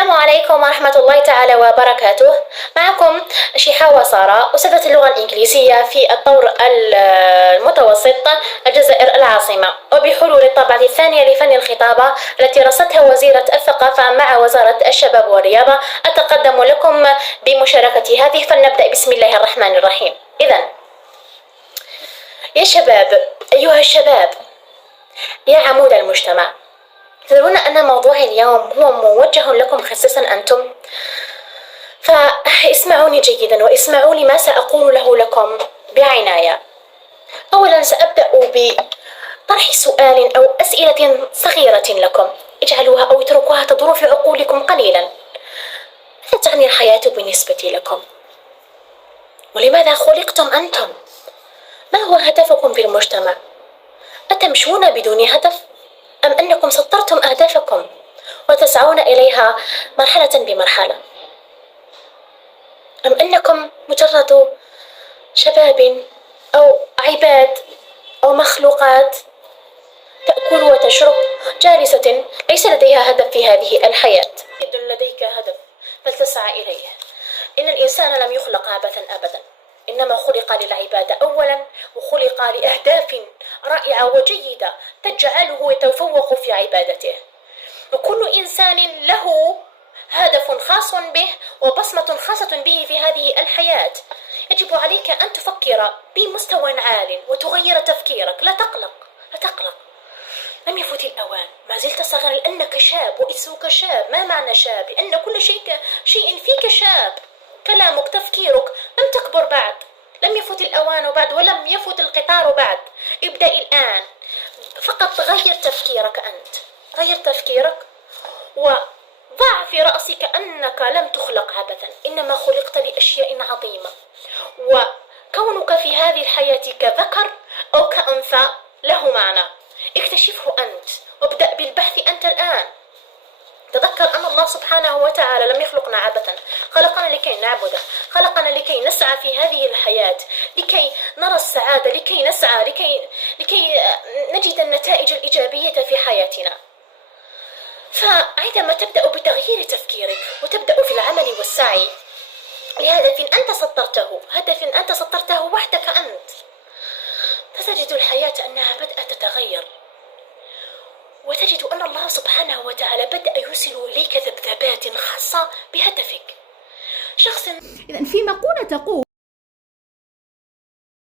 السلام عليكم ورحمة الله تعالى وبركاته. معكم شيحاوة سارة، أستاذة اللغة الإنجليزية في الطور المتوسط الجزائر العاصمة، وبحلول الطبعة الثانية لفن الخطابة التي رصدتها وزيرة الثقافة مع وزارة الشباب والرياضة، أتقدم لكم بمشاركة هذه. فلنبدأ بسم الله الرحمن الرحيم. إذن يا شباب، أيها الشباب، يا عمود المجتمع، تدرون أن موضوع اليوم هو موجه لكم خصيصا أنتم، فاسمعوني جيدا واسمعوا لي ما سأقول لكم بعناية. أولا سأبدأ بطرح سؤال أو أسئلة صغيرة لكم، اجعلوها أو اتركوها تدور في عقولكم قليلا. ماذا تعني الحياة بالنسبة لكم؟ ولماذا خلقتم أنتم؟ ما هو هدفكم في المجتمع؟ أتمشون بدون هدف؟ أم أنكم سطرتم أهدافكم وتسعون إليها مرحلة بمرحلة؟ أم أنكم مجرد شباب أو عباد أو مخلوقات تأكل وتشرب جالسة ليس لديها هدف في هذه الحياة؟ إذا لديك هدف فلتسعى إليه. إن الإنسان لم يخلق عبثا أبدا، إنما خلق للعبادة أولا، وخلق لأهداف رائعة وجيدة تجعله يتفوق في عبادته. وكل إنسان له هدف خاص به وبصمة خاصة به في هذه الحياة. يجب عليك أن تفكر بمستوى عال وتغير تفكيرك. لا تقلق، لا تقلق، لم يفت الأوان، ما زلت صغيرا لأنك شاب واسمك شاب. ما معنى شاب؟ لأن كل شيء فيك شاب. كلامك، تفكيرك، لم تكبر بعد، لم يفت الأوان بعد، ولم يفت القطار بعد. ابدأ الآن، فقط غير تفكيرك أنت، غير تفكيرك وضع في رأسك أنك لم تخلق عبثا، إنما خلقت لأشياء عظيمة. وكونك في هذه الحياة كذكر أو كأنثى له معنى. اكتشفه أنت وابدأ بالبحث أنت الآن. تذكر أن الله سبحانه وتعالى لم يخلقنا عبثا، خلقنا لكي نعبده، خلقنا لكي نسعى في هذه الحياة، لكي نرى السعادة، لكي نسعى، لكي نجد النتائج الإيجابية في حياتنا. فعندما تبدأ بتغيير تفكيرك وتبدأ في العمل والسعي لهدف أنت سطرته، هدف أنت سطرته وحدك أنت، ستجد الحياة أنها بدأت تتغير، وتجد أن الله سبحانه وتعالى بدأ يرسل إليك ذبذبات خاصة بهدفك. شخص إذن في مقولة تقول